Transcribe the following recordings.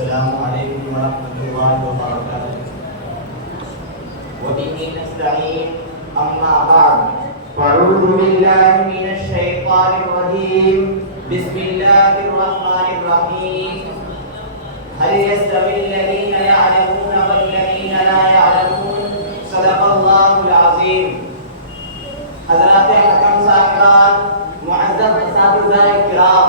السلام عليكم ورحمة الله وبركاته. وبه نستعين، أما بعد، فأعوذ بالله من الشيطان الرجيم. بسم الله الرحمن الرحيم. هل يستوي الذين يعلمون والذين لا يعلمون؟ صدق الله العظيم. حضرات حکم صاحبان، معزز اساتذہ کرام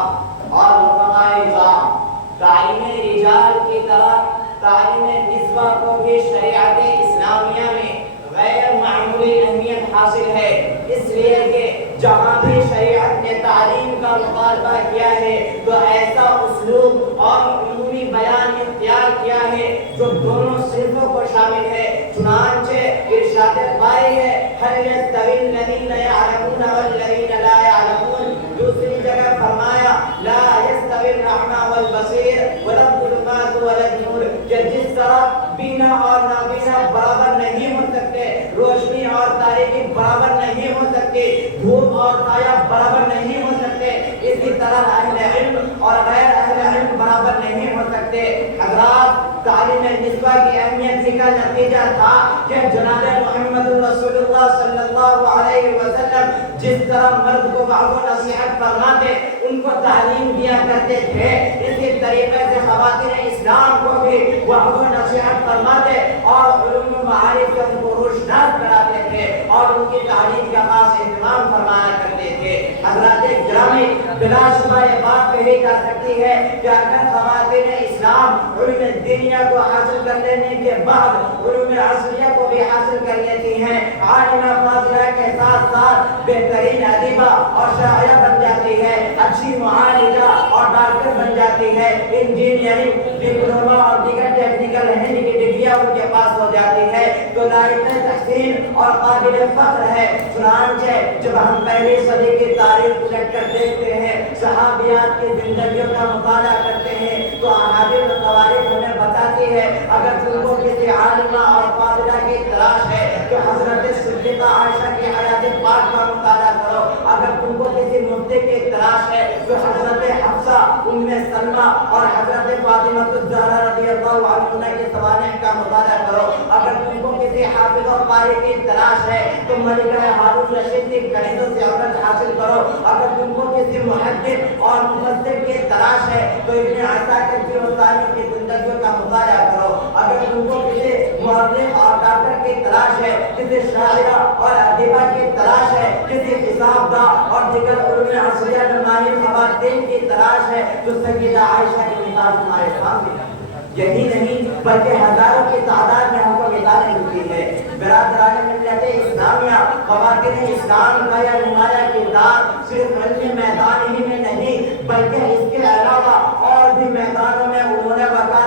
اور رفقائے کرام، تعلیم رجال کی طرح تعلیم نسواں کو بھی شریعت اسلامیہ میں غیر معمولی اہمیت حاصل ہے، اس لیے کہ جہاں بھی شریعت نے تعلیم کا مطالبہ کیا ہے تو ایسا اسلوب اور عمومی بیان اختیار کیا ہے جو دونوں صنفوں کو شامل ہے۔ چنانچہ ارشاد باری ہے هل يستوي الذين يعلمون والذين لا يعلمون، دوسری جگہ فرمایا لا يستوي الاعمى والبصير ولا الظلمات ولا النور، کہ جس طرح بینا اور نابینا برابر نہیں ہو سکتے، روشنی اور تاریکی برابر نہیں ہو سکتی، دھوپ اور سایہ برابر نہیں ہو سکتے، اسی طرح اہل علم اور غیر اہل علم برابر نہیں ہو سکتے۔ حضرات، تعلیم نسواں کی اہمیت کا نتیجہ تھا کہ جناب محمد رسول اللہ صلی اللہ علیہ وسلم جس طرح مرد کو وعظ و نصیحت فرماتے ان کو تعلیم دیا کرتے تھے، اسی طریقے سے خواتین اسلام کو بھی وعظ و نصیحت فرماتے اور علوم و معارف کے ان کو روشناس کراتے تھے اور ان کی تعلیم کا خاص اہتمام فرمایا کرتے تھے۔ حضرات گرامی، بلا شبہ یہ بات کہی جا سکتی ہے کہ اگر خواتین اسلام علم دینیا کو حاصل کر لینے کے بعد علوم عصریہ کو بھی حاصل کر لیتی ہیں، عالمہ فاضلہ کے ساتھ ساتھ بہترین ادیبہ اور شاعرہ بن جاتی ہے، اچھی معالجہ اور ڈاکٹر بن جاتی ہے، انجینئرنگ، ڈپلومہ اور دیگر ٹیکنیکل ہینڈ کی ڈگریاں ان کے پاس ہو جاتی ہے تو لائق تحسین اور قابل فخر ہے۔ چنانچہ جب ہم پہلی صدی کی تاریخ الٹ کر دیکھتے ہیں، صحابیات کی زندگیوں کا مطالعہ کرتے ہیں تو احادیث و تواریخ ہمیں بتاتی ہے اگر تم کو کسی عالمہ اور فاضلہ کی تلاش ہے تو حضرت صدیقہ عائشہ کی حیات پاک کا مطالعہ کرو، اگر تم کو کسی مفتی کی تلاش ہے تو حضرت حفصہ، ام سلمہ اور حضرت فاطمہ الزہرا رضی اللہ عنہا کے سوانح کا مطالعہ کرو، اگر تم کو کسی حافظ و قاری کی تلاش ہے تو ملکہ ہارون رشید کی کنیزوں سے عبرت حاصل کرو، اگر تم کو کسی محدث اور مفسر کی تلاش ہے تو ابن عساکر کی وصایوں کی زندگیوں کا مطالعہ کرو، اگر تم کو کسی مورخ اور ڈاکٹر کی تلاش ہے، کسی شاعرہ اور ادیبہ کی تلاش ہے، کسی حسابدار اور دیگر علوم عصریہ میں ماہر خواتین کی تلاش ہے تو سیدہ عائشہ کی مثال تمہارے سامنے ہے۔ یہی نہیں بلکہ ہزاروں کی تعداد میں ہم کو مثالیں ملتی ہے۔ برادران ملت اسلامیہ، خواتین اسلام کا یہ نمایاں کردار صرف علمی میدان ہی میں نہیں بلکہ اس کے علاوہ اور بھی میدانوں میں انہوں نے بقا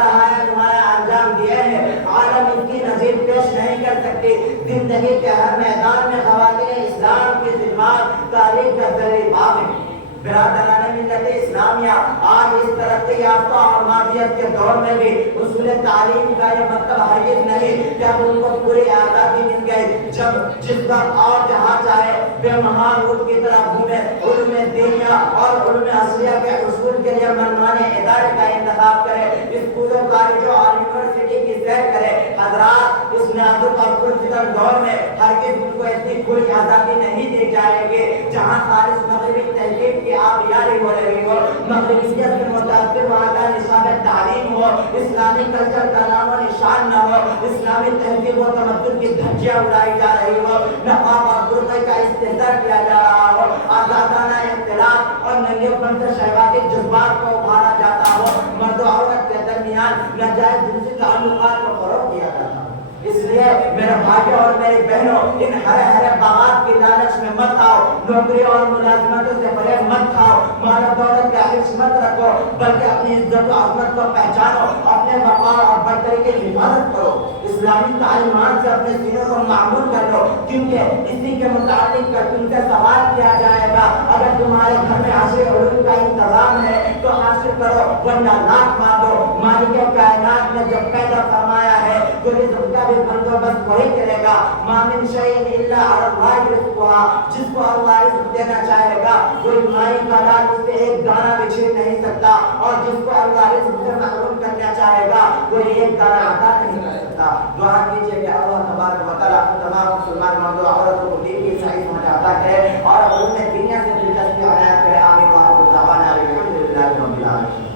نمایاں انجام دیے ہیں، عالم ان کی نظیر پیش نہیں کر سکتی۔ زندگی کے ہر میدان میں خواتین اسلام کی خدمات تاریخ کا ذریعہ باب ہے۔ برادران ملت اسلامیہ، آج اس ترقی یافتہ اور مادیت کے دور میں بھی اصول تعلیم کا یہ مطلب ہرگز نہیں کہ اب ان کو پوری آزادی مل گئی، جب جس وقت اور جہاں چاہے بے مہار روح کی طرح گھومے، علوم دینیا اور علوم عصریہ کے حصول کے لیے منمانے ادارے کا انتخاب کرے، اسکولوں کالجوں اور یونیورسٹی کی سیر کرے۔ حضرات، اس نازک اور پرفتن دور میں ہرگز ان کو اتنی پوری آزادی نہیں دی جائے گی جہاں خالص مغربی تہذیب کی آبیاری ہو رہی ہو، مغربیت کے متاثر وہاں کا نصاب تعلیم ہو، اسلامی کلچر کا نام و نشان نہ ہو، اسلامی تہذیب و تمدن کی دھجیاں اڑائی جا رہی ہو، نقاب اور برقعے کا استحضاء کیا جا رہا ہو، آزادانہ اختلاط اور ننگے پن سے شہواتی جذبات کو ابھارا جاتا ہو، مرد و عورت کے درمیان ناجائز جنسی تعلقات کو فروغ دیا جاتا ہو۔ اس لیے میرے بھائیوں اور میری بہنوں، ان ہرے ہرے باغات کی لالچ میں مت آؤ، نوکری اور ملازمتوں سے فریب مت کھاؤ، مال و دولت کا حرص مت رکھو، بلکہ اپنی عزت و عظمت کو پہچانو، اپنے وقار اور برتری کی حفاظت کرو، اسلامی تعلیمات سے اپنے سینوں کو معمول کر لو، کیونکہ اسی کے متعلق تم سے سوال کیا جائے گا۔ اگر تمہارے گھر میں عصری علوم کا انتظام ہے تو حاصل کرو، ورنہ لاکھ مانگو۔ مالک کائنات نے جب پیدا فرمایا ہے تو رزق کا بھی بندوبست وہی کرے گا۔ ما من شیء الا علی اللہ رزقها، جس کو اللہ رزق دینا چاہے گا کوئی مائی کا لال اس سے ایک دانہ بھی چھین نہیں سکتا، اور جس کو اللہ رزق سے محروم کرنا چاہے چاہے گا کوئی ایک دانہ عطا نہیں کر سکتا. دعا کیجئے کہ اللہ تبارک و تعالیٰ تمام مسلمان مردوں عورتوں کو دین کی صحیح سمجھ عطا کرے اور علوم دنیا سے دلچسپی عنایت کرے. آمین وآخر دعوانا الحمدللہ رب العالمین.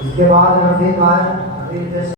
اس کے بعد حفیظ